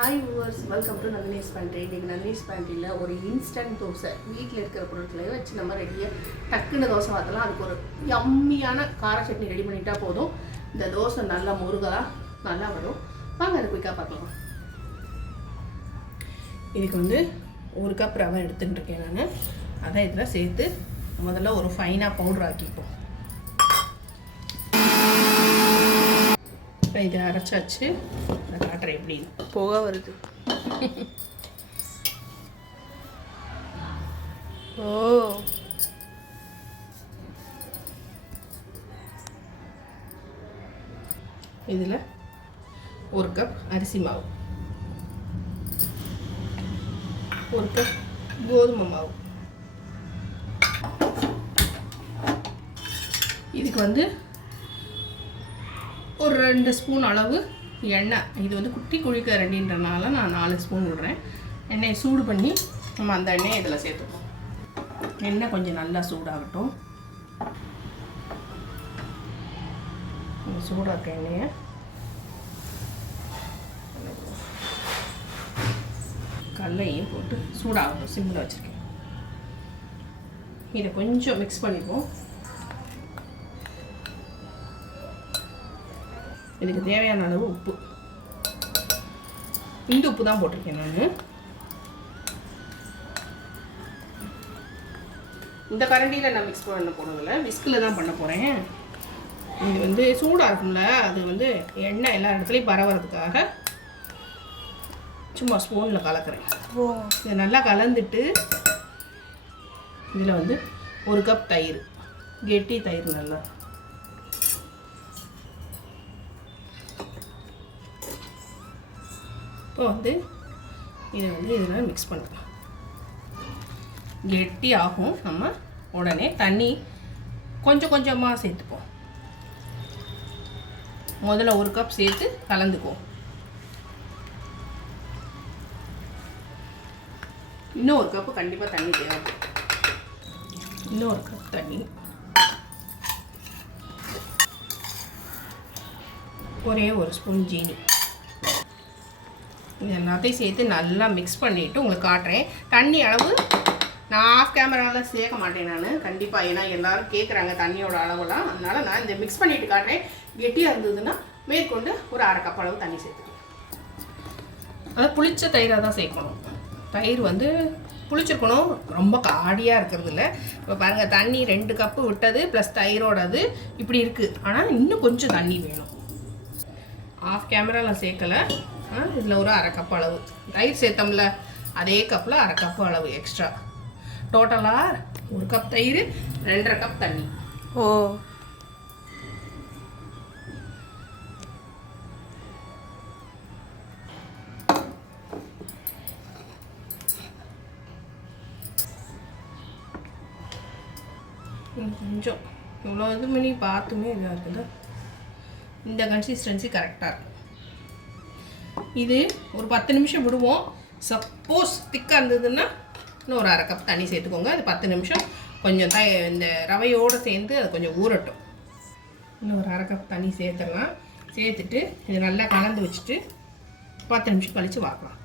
Hi viewers welcome to Nandini's pantry இன்றைக்கி நந்தினிஸ் பேண்ட்ரியில் ஒரு instant dosa. வீட்டில் இருக்கிற பொருட்களையும் வச்சு நம்ம ரெடியாக டக்குன்னு தோசை பார்த்தலாம் அதுக்கு ஒரு யம்மியான கார சட்னி ரெடி பண்ணிட்டா போதும். இந்த தோசை நல்லா முருகலாக நல்லா வரும். வாங்க அதை குயிக்காக பார்க்கலாம். இதுக்கு வந்து ஒரு கப் ரவை எடுத்துட்டுருக்கேன் நான். அதை இதில் சேர்த்து முதல்ல ஒரு ஃபைனாக பவுடர் ஆக்கிப்போம். இதை அரைச்சாச்சு. பாரு எப்படி புகை வருது. ஓ. இதில் ஒரு கப் அரிசி மாவு. ஒரு கப் கோதுமை மாவு. இதுக்கு வந்து ஒரு ரெண்டு ஸ்பூன் அளவு எண்ணெய். இது வந்து குட்டி குழிக்கரண்டின்றனால நான் நாலு ஸ்பூன் விடுறேன். எண்ணெயை சூடு பண்ணி நம்ம அந்த எண்ணெயை இதில் சேர்த்துப்போம். எண்ணெய் கொஞ்சம் நல்லா சூடாகட்டும். சூடாக்க எண்ணெயை. கடலையும் போட்டு சூடாகணும் சிம்மில் வச்சுருக்கேன். இதை கொஞ்சம் மிக்ஸ் பண்ணிப்போம். இதுக்கு தேவையான அளவு உப்பு. இந்த உப்பு தான் போட்டிருக்கேன் நான். இந்த கரண்டியில் நான் மிக்ஸ் பண்ண போனதில்ல. விஸ்கில் தான் பண்ண போகிறேன் இது வந்து சூடாக இருக்கும்ல அது வந்து எண்ணெய் எல்லா இடத்துலையும் பரவறதுக்காக சும்மா ஸ்பூனில் கலக்கிறேன். ஓ. இதை நல்லா கலந்துட்டு இதில் வந்து ஒரு கப் தயிர். கெட்டி தயிர் நல்லா. இப்போ வந்து இதை வந்து இதில் மிக்ஸ் பண்ணலாம் கெட்டி ஆகும். நம்ம உடனே தண்ணி கொஞ்சம் கொஞ்சமாக சேர்த்துப்போம் முதல்ல ஒரு கப் சேர்த்து கலந்துக்குவோம். இன்னும் ஒரு கப்பு கண்டிப்பாக தண்ணி தேவை இன்னும் ஒரு கப் தண்ணி. ஒரே ஒரு ஸ்பூன் ஜீனி. இது எல்லாத்தையும் சேர்த்து நல்லா மிக்ஸ் பண்ணிவிட்டு உங்களுக்கு காட்டுறேன். தண்ணி அளவு நான் ஆஃப் கேமராவில் சேர்க்க மாட்டேன் நான். கண்டிப்பாக ஏன்னா எல்லோரும் கேட்குறாங்க தண்ணியோட அளவுலாம் அதனால் நான் இந்த மிக்ஸ் பண்ணிவிட்டு காட்டுறேன். கெட்டியாக இருந்ததுன்னா மேற்கொண்டு ஒரு அரை கப் அளவு தண்ணி சேர்த்துக்கலாம். அதை புளிச்ச தயிராக தான் சேர்க்கணும். தயிர் வந்து புளிச்சிருக்கணும். ரொம்ப காடியாக இருக்கிறது இல்லை இப்போ பாருங்கள் தண்ணி ரெண்டு கப்பு விட்டது ப்ளஸ் தயிரோடது இப்படி இருக்குது ஆனால் இன்னும் கொஞ்சம் தண்ணி வேணும். ஆஃப் கேமராவில் சேர்க்கலை. இதில் ஒரு அரை கப் அளவு. தயிர் சேர்த்தோம்ல அதே கப்பில் அரை கப்பு அளவு எக்ஸ்ட்ரா டோட்டலாக ஒரு கப் தயிர் ரெண்டரை கப் தண்ணி. ஓ. கொஞ்சம். இவ்வளோ இது பண்ணி பார்த்துமே இதாக இருக்குல்ல இந்த கன்சிஸ்டன்சி கரெக்டாக இருக்கும். இது ஒரு பத்து நிமிஷம் விடுவோம். சப்போஸ் திக்காக இருந்ததுன்னா இன்னும் ஒரு அரை கப் தண்ணி சேர்த்துக்கோங்க. அது பத்து நிமிஷம். கொஞ்சம் த இந்த ரவையோடு சேர்ந்து அது கொஞ்சம் ஊறட்டும். இன்னும் ஒரு அரை கப் தண்ணி சேர்த்துடலாம். சேர்த்துட்டு இது நல்லா கலந்து வச்சுட்டு பத்து நிமிஷம் கழித்து பார்க்கலாம்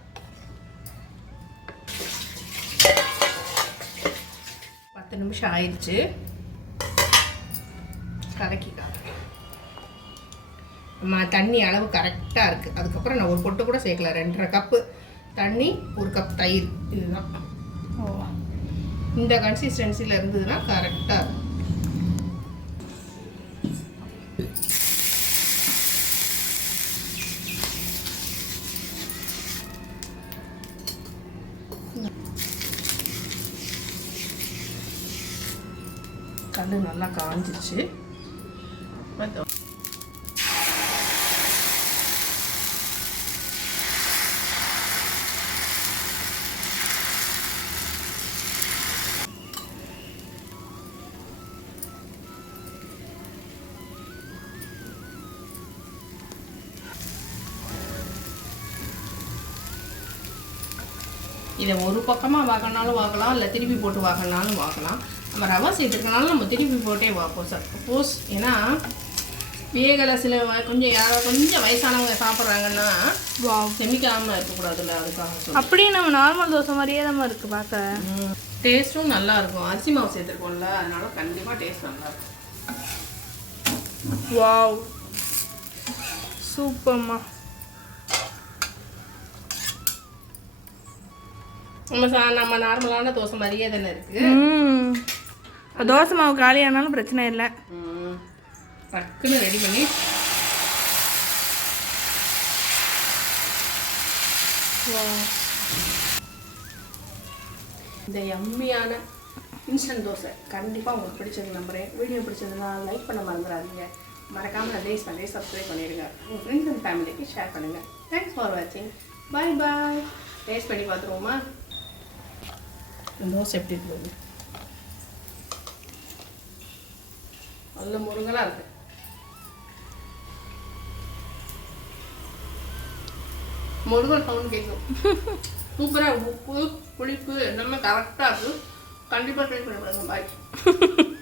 பத்து நிமிஷம் ஆயிடுச்சு. கலக்கிக்கலாம். நம்ம தண்ணி அளவு கரெக்டாக இருக்குது அதுக்கப்புறம் நான் ஒரு பொட்டு கூட சேர்க்கல. ரெண்டரை கப்பு தண்ணி ஒரு கப் தயிர். இதுதான். இந்த கன்சிஸ்டன்சியில் இருந்ததுன்னா கரெக்டாக இருக்கும். கல் நல்லா காஞ்சிருச்சு. இதை ஒரு பக்கமாக வாங்கினாலும் வாங்கலாம் இல்லை திருப்பி போட்டு வாங்கினாலும் வாங்கலாம். நம்ம ரவை சேர்த்துருக்கனால நம்ம திருப்பி போட்டே பார்ப்போம் சப்போஸ் ஏன்னா வேகலை சில கொஞ்சம் யாராவது கொஞ்சம் வயசானவங்க சாப்பிட்றாங்கன்னா வாவ் செமிக்காமல் இருக்கக்கூடாதுல்ல அதுக்காக. அப்படியே நம்ம நார்மல் தோசை மாதிரியே தான் இருக்கு பார்க்க. டேஸ்ட்டும் நல்லா இருக்கும். அரிசி மாவு சேர்த்துருக்கோம்ல அதனால கண்டிப்பாக டேஸ்ட் நல்லா இருக்கும். வாவ் சூப்பர்மா நம்ம சா நம்ம நார்மலான தோசை மாதிரியே தானே இருக்கு. ம். தோசை மாவு காலியானாலும் பிரச்சனை இல்லை. டக்குன்னு ரெடி பண்ணி. இந்த எம்மியான இன்ஸ்டன்ட் தோசை கண்டிப்பாக உங்களுக்கு பிடிச்சது நம்புறேன். வீடியோ பிடிச்சதுன்னா லைக் பண்ண மறந்துடாதீங்க. மறக்காமல் அதே பண்ணி சப்ஸ்கிரைப் பண்ணிடுங்க. உங்கள் ஃப்ரெண்ட்ஸ் அண்ட் ஃபேமிலிக்கு ஷேர் பண்ணுங்கள் தேங்க்ஸ் ஃபார் வாட்சிங் பை பாய் டேஸ்ட் பண்ணி பார்த்துருவோமா? தோசை எப்படி இருக்குது நல்ல முருகலாக இருக்கு. முருகல் சவுண்ட் கேட்கும் சூப்பராக உப்பு புளிப்பு எல்லாமே கரெக்டாக இருக்குது கண்டிப்பாக ட்ரை பண்ணி பாருங்க. பாய்